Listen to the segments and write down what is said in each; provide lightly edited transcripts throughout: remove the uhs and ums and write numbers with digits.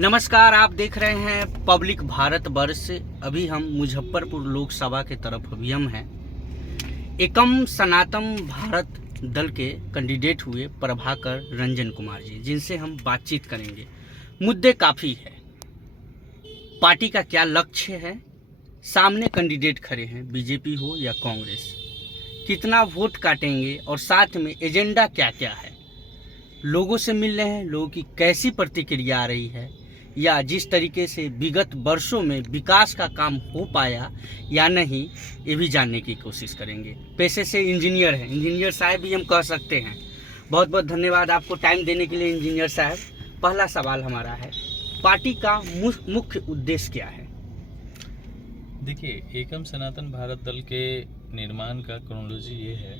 नमस्कार, आप देख रहे हैं पब्लिक भारत वर्ष। अभी हम मुजफ्फरपुर लोकसभा के तरफ अभी हम हैं। एकम सनातन भारत दल के कैंडिडेट हुए प्रभाकर रंजन कुमार जी, जिनसे हम बातचीत करेंगे। मुद्दे काफ़ी है, पार्टी का क्या लक्ष्य है, सामने कैंडिडेट खड़े हैं बीजेपी हो या कांग्रेस, कितना वोट काटेंगे और साथ में एजेंडा क्या क्या है, लोगों से मिल रहे हैं, लोगों की कैसी प्रतिक्रिया आ रही है, या जिस तरीके से विगत वर्षों में विकास का काम हो पाया या नहीं, ये भी जानने की कोशिश करेंगे। पेशे से इंजीनियर हैं, इंजीनियर साहब भी हम कह सकते हैं। बहुत बहुत धन्यवाद आपको टाइम देने के लिए इंजीनियर साहब। पहला सवाल हमारा है, पार्टी का मुख्य उद्देश्य क्या है? देखिए, एकम सनातन भारत दल के निर्माण का क्रोनोलॉजी ये है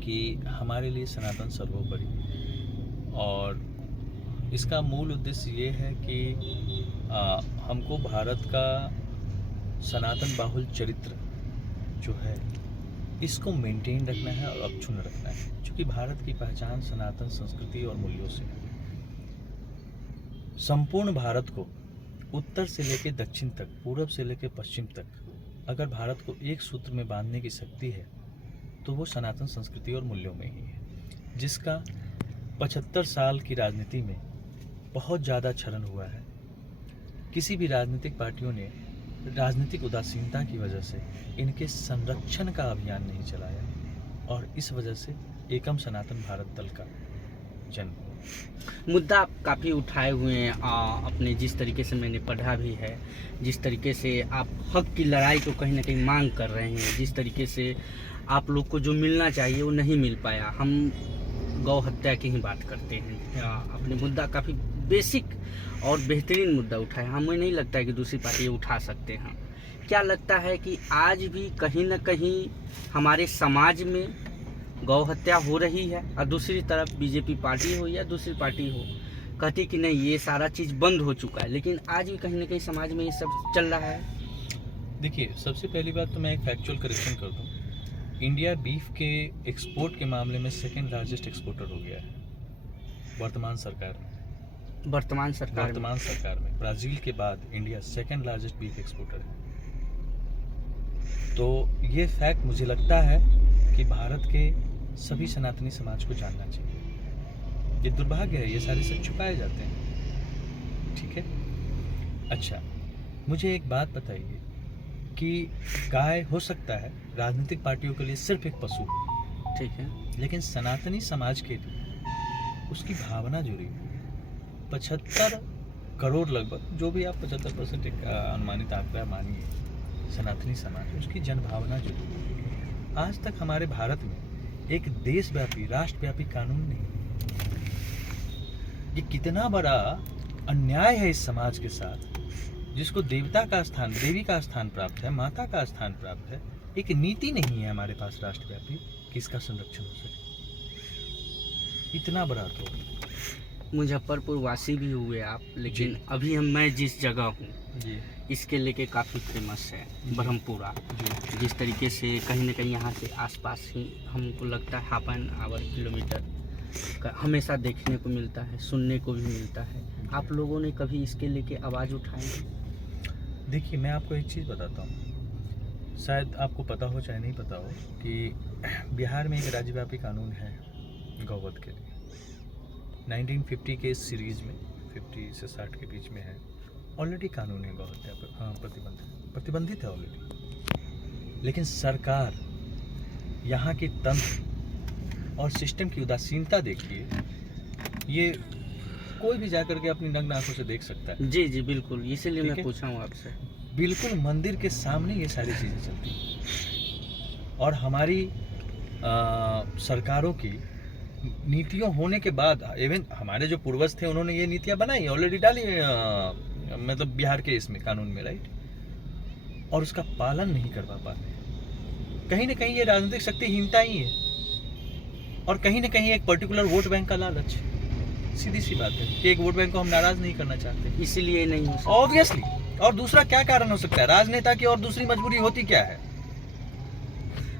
कि हमारे लिए सनातन सर्वोपरि, और इसका मूल उद्देश्य ये है कि हमको भारत का सनातन बाहुल चरित्र जो है इसको मेंटेन रखना है और अक्षुण्ण रखना है, क्योंकि भारत की पहचान सनातन संस्कृति और मूल्यों से है। संपूर्ण भारत को उत्तर से लेकर दक्षिण तक, पूरब से लेकर पश्चिम तक, अगर भारत को एक सूत्र में बांधने की शक्ति है तो वो सनातन संस्कृति और मूल्यों में ही है, जिसका 75 साल की राजनीति में बहुत ज़्यादा क्षरण हुआ है। किसी भी राजनीतिक पार्टियों ने राजनीतिक उदासीनता की वजह से इनके संरक्षण का अभियान नहीं चलाया, और इस वजह से एकम सनातन भारत दल का जन्म। मुद्दा आप काफ़ी उठाए हुए हैं, अपने जिस तरीके से मैंने पढ़ा भी है, जिस तरीके से आप हक की लड़ाई को कहीं ना कहीं मांग कर रहे हैं, जिस तरीके से आप लोग को जो मिलना चाहिए वो नहीं मिल पाया। हम गौ हत्या की ही बात करते हैं। अपने मुद्दा काफ़ी बेसिक और बेहतरीन मुद्दा उठाए। हमें नहीं लगता है कि दूसरी पार्टी उठा सकते हैं। क्या लगता है कि आज भी कहीं ना कहीं हमारे समाज में गौ हत्या हो रही है, और दूसरी तरफ बीजेपी पार्टी हो या दूसरी पार्टी हो कहती कि नहीं ये सारा चीज़ बंद हो चुका है, लेकिन आज भी कहीं ना कहीं समाज में ये सब चल रहा है। देखिए, सबसे पहली बात तो मैं एक फैक्चुअल करेक्शन कर दूं। इंडिया बीफ के एक्सपोर्ट के मामले में सेकेंड लार्जेस्ट एक्सपोर्टर हो गया है वर्तमान सरकार में। वर्तमान सरकार में ब्राजील के बाद India second largest beef exporter है। तो ये फैक्ट मुझे लगता है कि भारत के सभी सनातनी समाज को जानना चाहिए। ये दुर्भाग्य है, ये सारे सच छुपाए जाते हैं। ठीक है, अच्छा, मुझे एक बात बताइए कि गाय हो सकता है राजनीतिक पार्टियों के लिए सिर्फ एक पशु, ठीक है, लेकिन सनातनी समाज के लिए उसकी भावना जुड़ी है। 75 करोड़ लगभग, जो भी आप 75% एक अनुमानित आंकड़ा मानिए, सनातनी समाज, उसकी जनभावना जुड़ी है। आज तक हमारे भारत में एक देशव्यापी राष्ट्रव्यापी कानून नहीं। ये कितना बड़ा अन्याय है इस समाज के साथ, जिसको देवता का स्थान, देवी का स्थान प्राप्त है, माता का स्थान प्राप्त है। एक नीति नहीं है हमारे पास राष्ट्रव्यापी कि इसका संरक्षण हो सके। इतना बड़ा तो मुजफ्फरपुर वासी भी हुए आप, लेकिन अभी मैं जिस जगह हूँ इसके लेके काफ़ी फेमस है ब्रह्मपुरा। जिस तरीके से कहीं ना कहीं यहाँ से आसपास ही हमको लगता है 1/2 किलोमीटर का हमेशा देखने को मिलता है, सुनने को भी मिलता है। आप लोगों ने कभी इसके लेके आवाज़ उठाई? देखिए, मैं आपको एक चीज़ बताता हूँ, शायद आपको पता हो चाहे नहीं पता हो, कि बिहार में एक राज्यव्यापी कानून है गौवध के लिए। 1950 के इस सीरीज़ में 50 से 60 के बीच में है, ऑलरेडी कानून है गौ हत्या पर। हाँ, प्रतिबंधित है ऑलरेडी। लेकिन सरकार, यहाँ के तंत्र और सिस्टम की उदासीनता देखिए। ये कोई भी जाकर के अपनी नग्न आंखों से देख सकता है। जी जी बिल्कुल, इसीलिए मैं पूछा हूँ आपसे। बिल्कुल मंदिर के सामने ये सारी चीज़ें चलती हैं, और हमारी सरकारों की नीतियों होने के बाद, इवन हमारे जो पूर्वज थे उन्होंने ये नीतियाँ बनाई, ऑलरेडी डाली, मतलब बिहार के इसमें कानून में, राइट, और उसका पालन नहीं कर पाते। कहीं ना कहीं ये राजनीतिक शक्तिहीनता ही है, और कहीं ना कहीं एक पर्टिकुलर वोट बैंक का लालच। सीधी सी बात है कि एक वोट बैंक को हम नाराज नहीं करना चाहते, इसीलिए नहीं हो सकता ऑब्वियसली। और दूसरा क्या कारण हो सकता है राजनेता की, और दूसरी मजबूरी होती क्या है?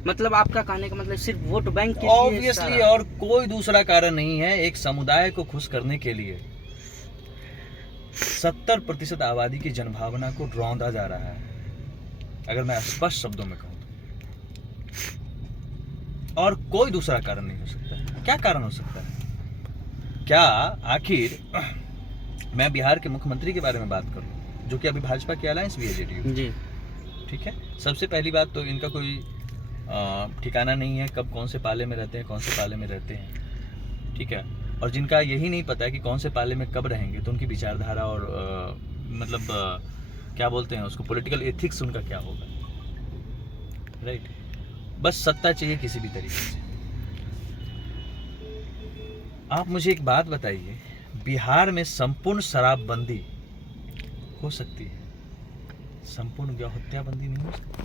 मतलब आपका कहने का मतलब सिर्फ वोट बैंक के लिए? ऑब्वियसली, और कोई दूसरा कारण नहीं है। एक समुदाय को खुश करने के लिए 70% आबादी की जनभावना को रौंदा जा रहा है, अगर मैं स्पष्ट शब्दों में कहूं तो। और कोई दूसरा कारण नहीं हो सकता। क्या कारण हो सकता है? क्या आखिर मैं बिहार के मुख्यमंत्री के बारे में बात करूं, जो कि अभी भाजपा की अलायंस भी है, जेडीयू जी, ठीक है। सबसे पहली बात तो इनका कोई ठिकाना नहीं है, कब कौन से पाले में रहते हैं, कौन से पाले में रहते हैं, ठीक है। और जिनका यही नहीं पता है कि कौन से पाले में कब रहेंगे, तो उनकी विचारधारा और क्या बोलते हैं उसको, पॉलिटिकल एथिक्स उनका क्या होगा, राइट। बस सत्ता चाहिए किसी भी तरीके से। आप मुझे एक बात बताइए, बिहार में संपूर्ण शराबबंदी हो सकती है, संपूर्ण गौ हत्या बंदी नहीं हो सकती?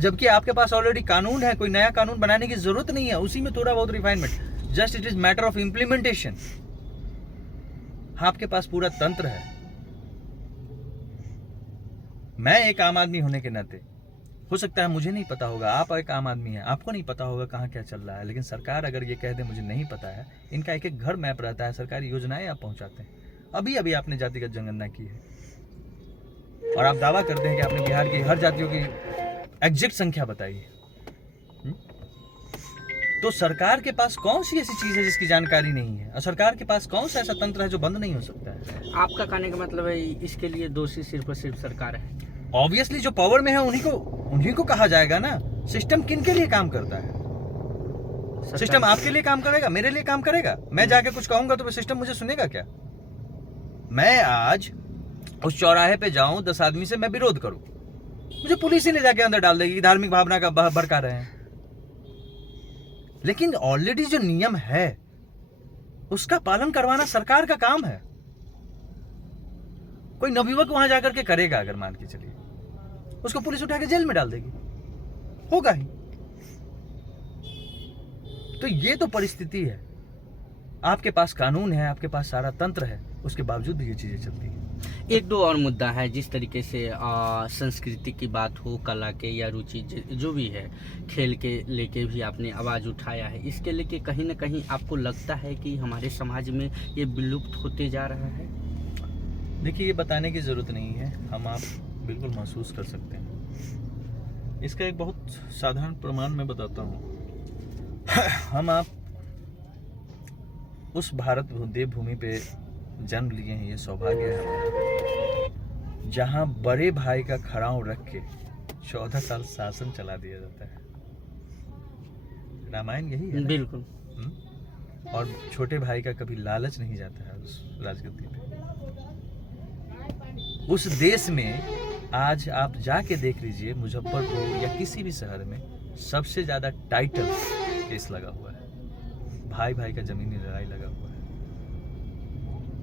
जबकि आपके पास ऑलरेडी कानून है, कोई नया कानून बनाने की जरूरत नहीं है, उसी में थोड़ा बहुत refinement, just it is matter of implementation. आपके पास पूरा तंत्र है। मैं एक आम आदमी होने के नाते, हो सकता है मुझे नहीं पता होगा, आप एक आम आदमी हैं, आपको नहीं पता होगा कहाँ क्या चल रहा है, लेकिन सरकार अगर ये कह दे मुझे नहीं पता है, इनका एक एक घर मैप रहता है, सरकारी योजनाएं आप पहुंचाते हैं। अभी अभी आपने जातिगत जनगणना की है और आप दावा करते हैं कि आपने बिहार की हर जातियों की एग्जैक्ट संख्या बताई है। तो सरकार के पास कौन सी ऐसी चीज है जिसकी जानकारी नहीं है, और सरकार के पास कौन सा ऐसा तंत्र है जो बंद नहीं हो सकता है? आपका कहने का मतलब है इसके लिए दोषी सिर्फ और सिर्फ सरकार है? ऑब्वियसली जो पावर में है उन्हीं को कहा जाएगा ना। सिस्टम किन के लिए काम करता है? सिस्टम आपके लिए काम करेगा, मेरे लिए काम करेगा? मैं जाके कुछ कहूंगा तो सिस्टम मुझे सुनेगा क्या? मैं आज उस चौराहे पे जाऊं, 10 आदमी से मैं विरोध करूं, मुझे पुलिस ही ले जाके अंदर डाल देगी, धार्मिक भावना का भड़का रहे हैं। लेकिन ऑलरेडी जो नियम है उसका पालन करवाना सरकार का काम है। कोई नवयुवक वहां जाकर के करेगा, अगर मान के चलिए, उसको पुलिस उठा के जेल में डाल देगी, होगा ही। तो ये तो परिस्थिति है। आपके पास कानून है, आपके पास सारा तंत्र है, उसके बावजूद भी ये चीजें चलती हैं। एक दो और मुद्दा है, जिस तरीके से संस्कृति की बात हो, कला के या रुचि जो भी है, खेल के लेके भी आपने आवाज़ उठाया है, इसके लेके कहीं ना कहीं आपको लगता है कि हमारे समाज में ये विलुप्त होते जा रहा है? देखिए, ये बताने की ज़रूरत नहीं है, हम आप बिल्कुल महसूस कर सकते हैं। इसका एक बहुत साधारण प्रमाण मैं बताता हूँ। हम आप उस भारत देवभूमि पे जन्म लिए हैं, ये सौभाग्य है हमारा, जहाँ बड़े भाई का खड़ाऊ रख के 14 साल शासन चला दिया जाता है। रामायण यही है। बिल्कुल। और छोटे भाई का कभी लालच नहीं जाता है उस राजगद्दी पे। उस देश में आज आप जाके देख लीजिए, मुजफ्फरपुर या किसी भी शहर में सबसे ज्यादा टाइटल केस लगा हुआ है, भाई भाई का जमीनी लड़ाई लगा हुआ है।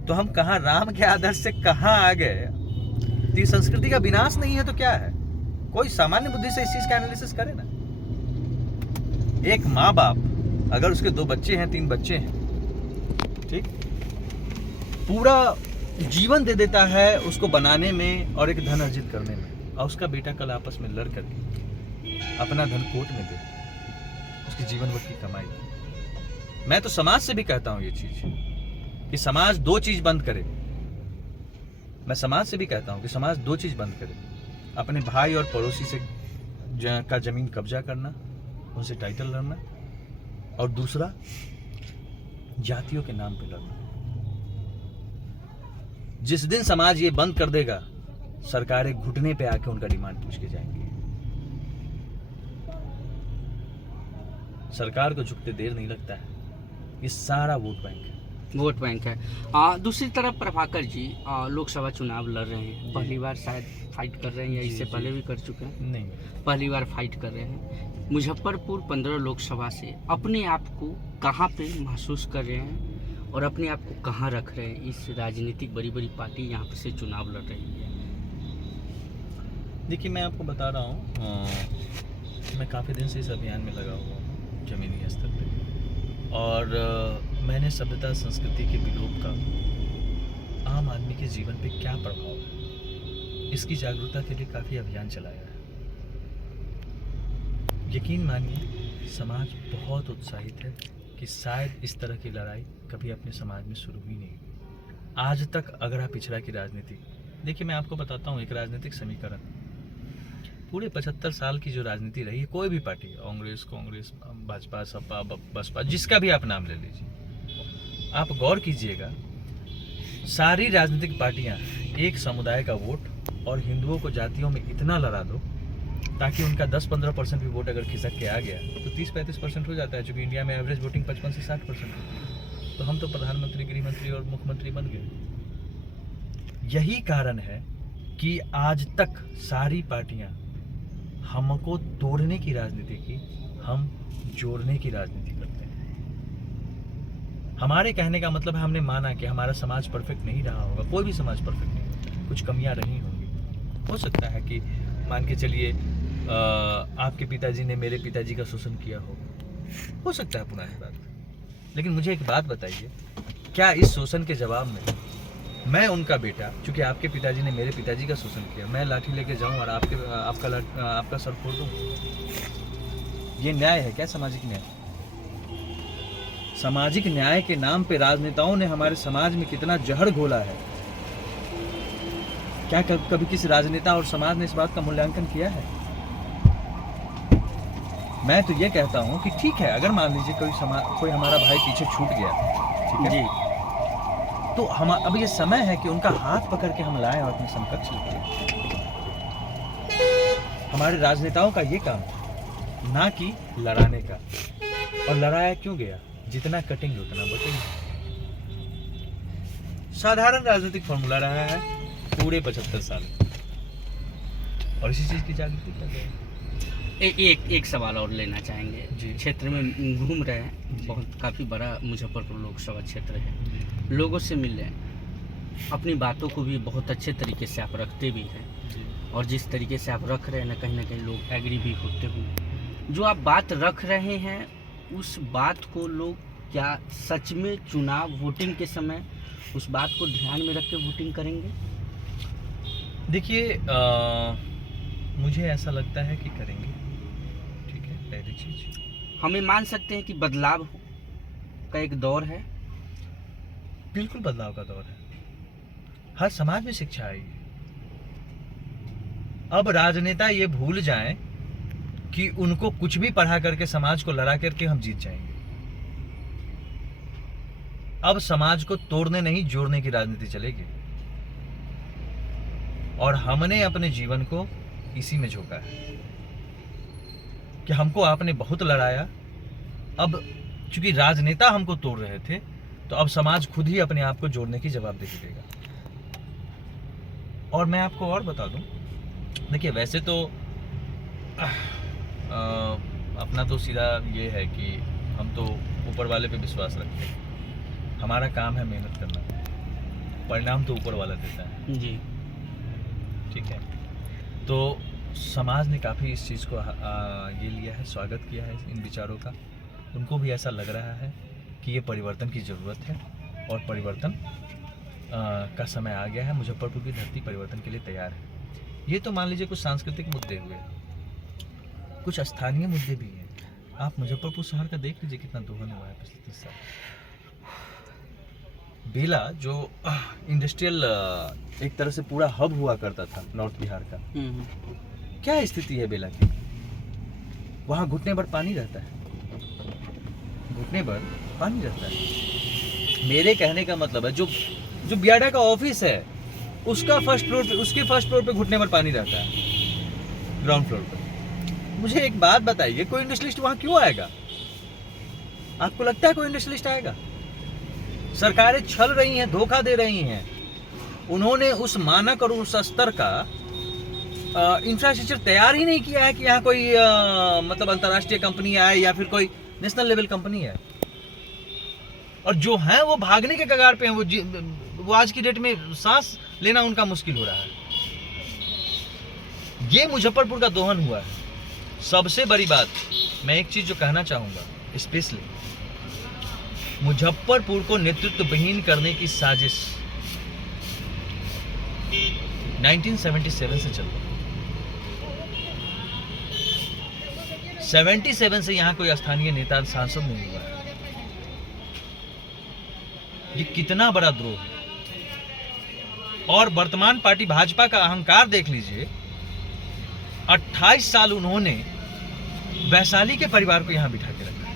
तो हम कहाँ राम के आदर्श से कहाँ आ गए? तो संस्कृति का विनाश नहीं है तो क्या है? कोई सामान्य बुद्धि से इस चीज का एनालिसिस करे ना। एक माँ बाप अगर उसके 2 बच्चे हैं, 3 बच्चे हैं, ठीक, पूरा जीवन दे देता है उसको बनाने में और एक धन अर्जित करने में, और उसका बेटा कल आपस में लड़ करके अपना धन कोर्ट में दे, उसकी जीवन भर की कमाई। मैं तो समाज से भी कहता हूं ये चीज कि समाज 2 चीज बंद करे। मैं समाज से भी कहता हूं कि समाज 2 चीज बंद करे, अपने भाई और पड़ोसी से का जमीन कब्जा करना, उनसे टाइटल लड़ना, और दूसरा जातियों के नाम पे लड़ना। जिस दिन समाज ये बंद कर देगा, सरकारें घुटने पे आके उनका डिमांड पूछ के जाएंगी। सरकार को झुकते देर नहीं लगता है। ये सारा वोट बैंक है। दूसरी तरफ प्रभाकर जी लोकसभा चुनाव लड़ रहे हैं, पहली बार शायद फाइट कर रहे हैं, या इससे पहले भी कर चुके हैं? नहीं, पहली बार फाइट कर रहे हैं। मुजफ्फरपुर 15 लोकसभा से अपने आप को कहाँ पे महसूस कर रहे हैं और अपने आप को कहाँ रख रहे हैं? इस राजनीतिक बड़ी बड़ी पार्टी यहाँ पे से चुनाव लड़ रही है। देखिए, मैं आपको बता रहा हूँ, मैं काफ़ी दिन से इस अभियान में लगा हुआ हूँ जमीनी स्तर पे, और मैंने सभ्यता संस्कृति के विलोप का आम आदमी के जीवन पे क्या प्रभाव है, इसकी जागरूकता के लिए काफ़ी अभियान चलाया है। यकीन मानिए, समाज बहुत उत्साहित है कि कि शायद इस तरह की लड़ाई कभी अपने समाज में शुरू ही नहीं हुई आज तक। अगड़ा पिछड़ा की राजनीति देखिए, मैं आपको बताता हूँ एक राजनीतिक समीकरण। पूरे 75 साल की जो राजनीति रही है, कोई भी पार्टी, कांग्रेस, भाजपा, सपा, बसपा, जिसका भी आप नाम ले लीजिए, आप गौर कीजिएगा, सारी राजनीतिक पार्टियां एक समुदाय का वोट और हिंदुओं को जातियों में इतना लड़ा दो ताकि उनका 10-15% भी वोट अगर खिसक के आ गया तो 30-35% हो जाता है, क्योंकि इंडिया में एवरेज वोटिंग 55 से 60% है। तो हम तो प्रधानमंत्री, गृहमंत्री और मुख्यमंत्री बन गए। यही कारण है कि आज तक सारी पार्टियां हमको तोड़ने की राजनीति की, हम जोड़ने की राजनीति करते हैं। हमारे कहने का मतलब है, हमने माना कि हमारा समाज परफेक्ट नहीं रहा होगा, कोई भी समाज परफेक्ट नहीं होगा, कुछ कमियां रही होंगी। हो सकता है कि मान के चलिए आपके पिताजी ने मेरे पिताजी का शोषण किया हो सकता है पुरानी बात। लेकिन मुझे एक बात बताइए, क्या इस शोषण के जवाब में मैं उनका बेटा, चूंकि आपके पिताजी ने मेरे पिताजी का शोषण किया, मैं लाठी लेके जाऊं और आपका सर फोड़ दूं? ये न्याय है क्या? सामाजिक न्याय? सामाजिक न्याय के नाम पे राजनेताओं ने हमारे समाज में कितना जहर घोला है। क्या कभी किसी राजनेता और समाज ने इस बात का मूल्यांकन किया है? मैं तो ये कहता हूं कि ठीक है, अगर मान लीजिए कोई हमारा भाई पीछे छूट गया, ठीक है, तो हम अब ये समय है कि उनका हाथ पकड़ के हम लाएं और अपने समकक्ष लेके। हमारे राजनेताओं का ये काम, ना कि लड़ाने का। और लड़ाया क्यों गया? जितना कटेंगे उतना बचेंगे। साधारण राजनीतिक फॉर्मूला रहा है पूरे 75 साल, और इसी चीज की जागृति कर रहे हैं। एक सवाल और लेना चाहेंगे जी। क्षेत्र में घूम रहे हैं, बहुत काफ़ी बड़ा मुजफ्फरपुर लोकसभा क्षेत्र है, लोगों से मिल रहे हैं, अपनी बातों को भी बहुत अच्छे तरीके से आप रखते भी हैं, और जिस तरीके से आप रख रहे हैं ना, कहीं ना कहीं लोग एग्री भी होते हुए। जो आप बात रख रहे हैं, उस बात को लोग क्या सच में चुनाव वोटिंग के समय उस बात को ध्यान में रख के वोटिंग करेंगे? देखिए, मुझे ऐसा लगता है कि करेंगे। ठीक है, पहली चीज हमें मान सकते हैं कि बदलाव का एक दौर है। बिल्कुल बदलाव का दौर है, हर समाज में शिक्षा आई है। अब राजनेता ये भूल जाएं कि उनको कुछ भी पढ़ा करके समाज को लड़ा करके हम जीत जाएंगे। अब समाज को तोड़ने नहीं, जोड़ने की राजनीति चलेगी, और हमने अपने जीवन को इसी में झोंका है कि हमको आपने बहुत लड़ाया। अब चूंकि राजनेता हमको तोड़ रहे थे, तो अब समाज खुद ही अपने आप को जोड़ने की जवाबदेही देगा। और मैं आपको और बता दूं, देखिए वैसे तो अपना तो सीधा ये है कि हम तो ऊपर वाले पे विश्वास रखते हैं। हमारा काम है मेहनत करना, परिणाम तो ऊपर वाला देता है जी। ठीक है, तो समाज ने काफ़ी इस चीज़ को ये लिया है, स्वागत किया है इन विचारों का। उनको भी ऐसा लग रहा है कि ये परिवर्तन की ज़रूरत है, और परिवर्तन का समय आ गया है। मुजफ्फरपुर की धरती परिवर्तन के लिए तैयार है। ये तो मान लीजिए कुछ सांस्कृतिक मुद्दे हुए, कुछ स्थानीय मुद्दे भी हैं। आप मुजफ्फरपुर शहर का देख लीजिए कितना दोहन हुआ है पिछले 30 साल। बेला जो इंडस्ट्रियल एक तरह से पूरा हब हुआ करता था नॉर्थ बिहार का, क्या स्थिति है बेला की? वहाँ घुटने भर पानी रहता है, घुटने भर पानी रहता है। मेरे कहने का मतलब है, जो बियाडा का ऑफिस है उसका उसके फर्स्ट फ्लोर पे घुटने भर पानी रहता है, ग्राउंड फ्लोर पे। मुझे एक बात बताइए, कोई इंडस्ट्रियलिस्ट वहाँ क्यों आएगा? आपको लगता है कोई इंडस्ट्रियलिस्ट आएगा? सरकारें छल रही हैं, धोखा दे रही हैं। उन्होंने उस मानक और उस स्तर का इंफ्रास्ट्रक्चर तैयार ही नहीं किया है कि यहाँ कोई मतलब अंतर्राष्ट्रीय कंपनी आए या फिर कोई नेशनल लेवल कंपनी है। और जो हैं वो भागने के कगार पे हैं। वो आज की डेट में सांस लेना उनका मुश्किल हो रहा है। ये मुजफ्फरपुर का दोहन हुआ है। सबसे बड़ी बात, मैं एक चीज जो कहना चाहूंगा, स्पेशली मुजफ्फरपुर को नेतृत्वहीन करने की साजिश 1977 से चल रही है। 77 से यहाँ कोई स्थानीय नेता सांसद नहीं हुआ है। ये कितना बड़ा द्रोह है। और वर्तमान पार्टी भाजपा का अहंकार देख लीजिए। 28 साल उन्होंने वैशाली के परिवार को यहां बिठा के रखा,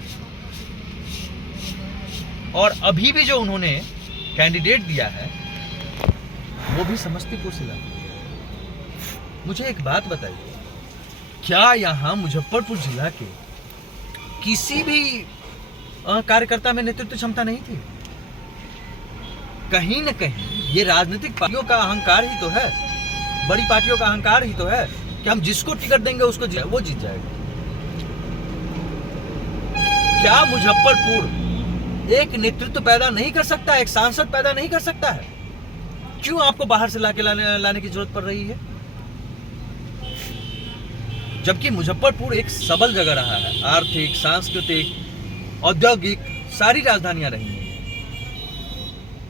और अभी भी जो उन्होंने कैंडिडेट दिया है वो भी समस्तीपुर से लड़ा। मुझे एक बात बताइए, क्या यहां मुजफ्फरपुर जिला के किसी भी कार्यकर्ता में नेतृत्व क्षमता नहीं थी? कहीं न कहीं ये राजनीतिक पार्टियों का अहंकार ही तो है, बड़ी पार्टियों का अहंकार ही तो है कि हम जिसको टिकट देंगे उसको वो जीत जाएगा। क्या मुजफ्फरपुर एक नेतृत्व पैदा नहीं कर सकता, एक सांसद पैदा नहीं कर सकता है? क्यों आपको बाहर से लाने की जरूरत पड़ रही है? जबकि मुजफ्फरपुर एक सबल जगह रहा है, आर्थिक, सांस्कृतिक, औद्योगिक सारी राजधानियां रही हैं।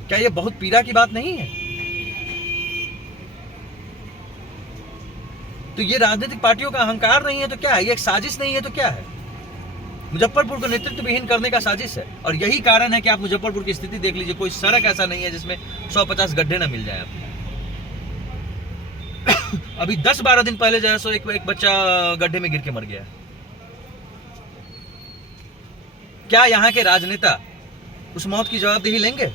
क्या यह बहुत पीड़ा की बात नहीं है? तो ये राजनीतिक पार्टियों का अहंकार नहीं है तो क्या है? ये एक साजिश नहीं है तो क्या है? मुजफ्फरपुर को नेतृत्व विहीन करने का साजिश है। और यही कारण है कि आप मुजफ्फरपुर की स्थिति देख लीजिए, कोई सड़क ऐसा नहीं है जिसमें 150 गड्ढे ना मिल जाए आपको। अभी 10-12 दिन पहले जो है सो एक बच्चा गड्ढे में गिर के मर गया। क्या यहां के राजनेता उस मौत की जवाबदेही लेंगे?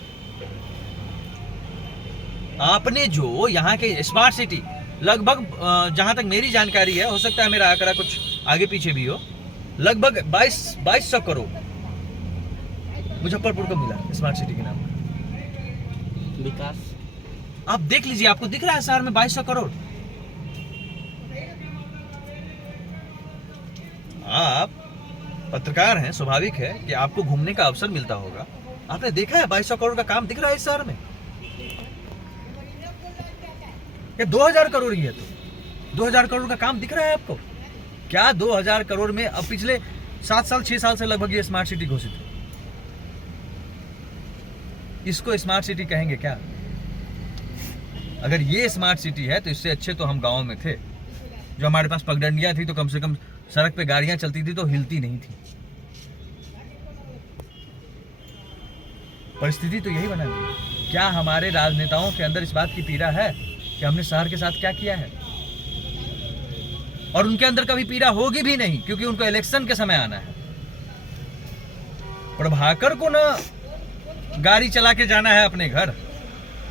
आपने जो यहाँ के स्मार्ट सिटी लगभग, जहां तक मेरी जानकारी है, हो सकता है मेरा आंकड़ा कुछ आगे पीछे भी हो, लगभग 2200 करोड़ मुजफ्फरपुर को मिला स्मार्ट सिटी के नाम पर विकास। आप देख लीजिए, आपको दिख रहा है शहर में 2200 करोड़। आप पत्रकार हैं, स्वाभाविक है कि आपको घूमने का अवसर मिलता होगा। आपने देखा है 2200 करोड़ का काम दिख रहा है इस शहर में? 2000 करोड़ ही है तो 2000 करोड़ का काम दिख रहा है आपको? क्या 2000 करोड़ में अब पिछले 7 साल 6 साल से लगभग ये स्मार्ट सिटी घोषित है। इसको स्मार्ट सिटी कहेंगे क्या? अगर ये स्मार्ट सिटी है तो इससे अच्छे तो हम गांव में थे, जो हमारे पास पगडंडियां थी तो कम से कम सड़क पे गाड़ियां चलती थी तो हिलती नहीं थी। परिस्थिति तो यही बना दी। क्या हमारे राजनेताओं के अंदर इस बात की पीड़ा है कि हमने शहर के साथ क्या किया है? और उनके अंदर कभी पीड़ा होगी भी नहीं, क्योंकि उनको इलेक्शन के समय आना है। प्रभाकर को ना गाड़ी चला के जाना है अपने घर,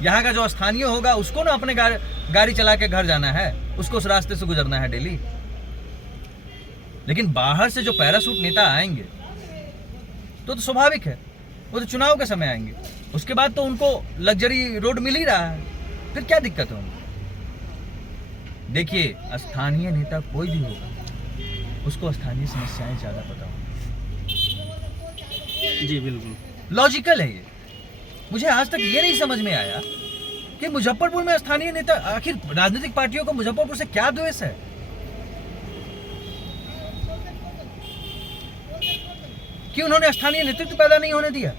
यहाँ का जो स्थानीय होगा उसको ना अपने गाड़ी चला के घर जाना है, उसको उस रास्ते से गुजरना है डेली। लेकिन बाहर से जो पैरासूट नेता आएंगे तो स्वाभाविक है, वो तो चुनाव के समय आएंगे, उसके बाद तो उनको लग्जरी रोड मिल ही रहा है, फिर क्या दिक्कत है? देखिए, स्थानीय नेता कोई भी होगा उसको स्थानीय समस्याएं ज्यादा पता होंगी। जी बिल्कुल लॉजिकल है ये। मुझे आज तक ये नहीं समझ में आया कि मुजफ्फरपुर में स्थानीय नेता, आखिर राजनीतिक पार्टियों को मुजफ्फरपुर से क्या द्वेष है? कि उन्होंने स्थानीय नेतृत्व पैदा नहीं होने दिया?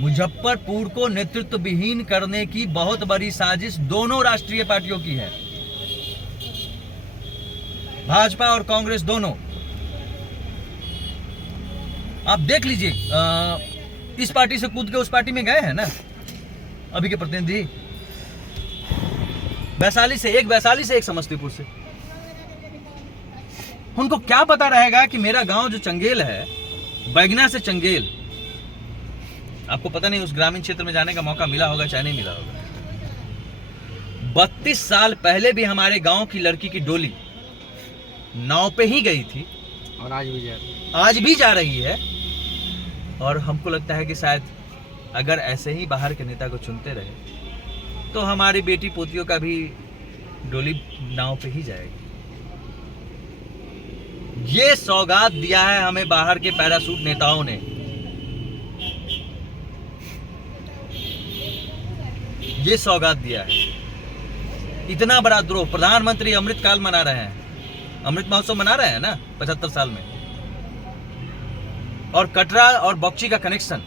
मुजफ्फरपुर को नेतृत्व विहीन करने की बहुत बड़ी साजिश दोनों राष्ट्रीय पार्टियों की है, भाजपा और कांग्रेस दोनों। आप देख लीजिए, इस पार्टी से कूद के उस पार्टी में गए हैं ना अभी के प्रतिनिधि, वैशाली से एक समस्तीपुर से। उनको क्या पता रहेगा कि मेरा गांव जो चंगेल है, बैगना से चंगेल, आपको पता नहीं उस ग्रामीण क्षेत्र में जाने का मौका मिला होगा चाहे नहीं मिला होगा। 32 साल पहले भी हमारे गांव की लड़की की डोली नाव पे ही गई थी और आज भी जा रही है। और हमको लगता है कि शायद अगर ऐसे ही बाहर के नेता को चुनते रहे तो हमारी बेटी पोतियों का भी डोली नाव पे ही जाएगी। ये सौगात दिया है हमें बाहर के पैरासूट नेताओं ने। ये सौगात दिया है। इतना बड़ा द्रोह, प्रधानमंत्री अमृत काल मना रहे हैं, अमृत महोत्सव मना रहे हैं ना 75 साल में, और कटरा और बक्ची का कनेक्शन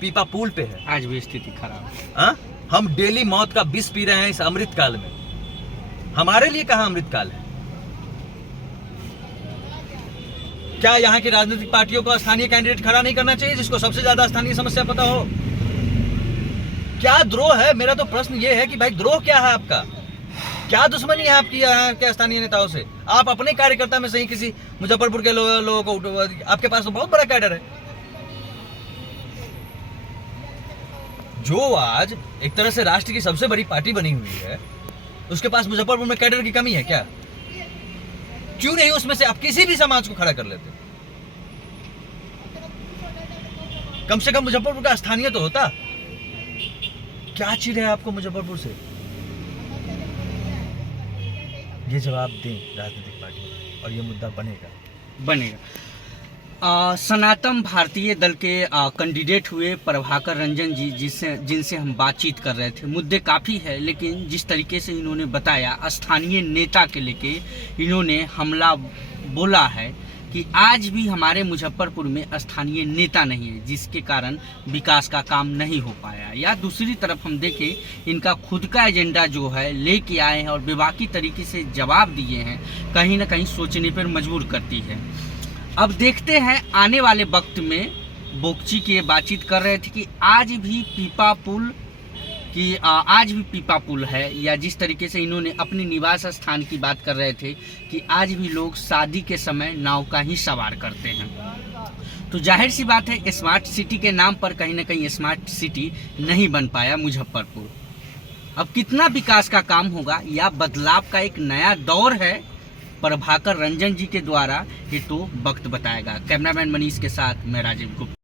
पीपा पुल पे है। आज भी स्थिति खराब है। हम डेली मौत का विष पी रहे हैं इस अमृत काल में। हमारे लिए कहां अमृत काल है? क्या यहाँ की राजनीतिक पार्टियों को स्थानीय कैंडिडेट खड़ा नहीं करना चाहिए जिसको सबसे ज्यादा स्थानीय समस्या पता हो? क्या द्रोह है? मेरा तो प्रश्न ये है कि भाई द्रोह क्या है आपका? क्या दुश्मनी है आपकी यहाँ के स्थानीय नेताओं से? आप अपने कार्यकर्ता में सही किसी मुजफ्फरपुर के लोगों को आपके पास तो बहुत बड़ा कैडर है जो आज एक तरह से राष्ट्र की सबसे बड़ी पार्टी बनी हुई है, उसके पास मुजफ्फरपुर में कैडर की कमी है क्या? क्यों नहीं उसमें से आप किसी भी समाज को खड़ा कर लेते? कम से कम मुजफ्फरपुर का स्थानीय तो होता। क्या चिढ़ है आपको मुजफ्फरपुर से? ये जवाब दें राजनीतिक पार्टी और ये मुद्दा बनेगा। सनातन भारतीय दल के कैंडिडेट हुए प्रभाकर रंजन जी, जिनसे हम बातचीत कर रहे थे। मुद्दे काफ़ी है, लेकिन जिस तरीके से इन्होंने बताया स्थानीय नेता के लेके इन्होंने हमला बोला है कि आज भी हमारे मुजफ्फरपुर में स्थानीय नेता नहीं है, जिसके कारण विकास का काम नहीं हो पाया। या दूसरी तरफ हम देखें, इनका खुद का एजेंडा जो है लेके आए हैं और बेबाकी तरीके से जवाब दिए हैं, कहीं ना कहीं सोचने पर मजबूर करती है। अब देखते हैं आने वाले वक्त में। बोगची की बातचीत कर रहे थे कि आज भी पीपा पुल है, या जिस तरीके से इन्होंने अपने निवास स्थान की बात कर रहे थे कि आज भी लोग शादी के समय नाव का ही सवार करते हैं। तो जाहिर सी बात है, स्मार्ट सिटी के नाम पर कहीं ना कहीं स्मार्ट सिटी नहीं बन पाया मुजफ्फरपुर। अब कितना विकास का काम होगा या बदलाव का एक नया दौर है प्रभाकर रंजन जी के द्वारा, ये तो वक्त बताएगा। कैमरामैन मनीष के साथ मैं राजीव गुप्ता।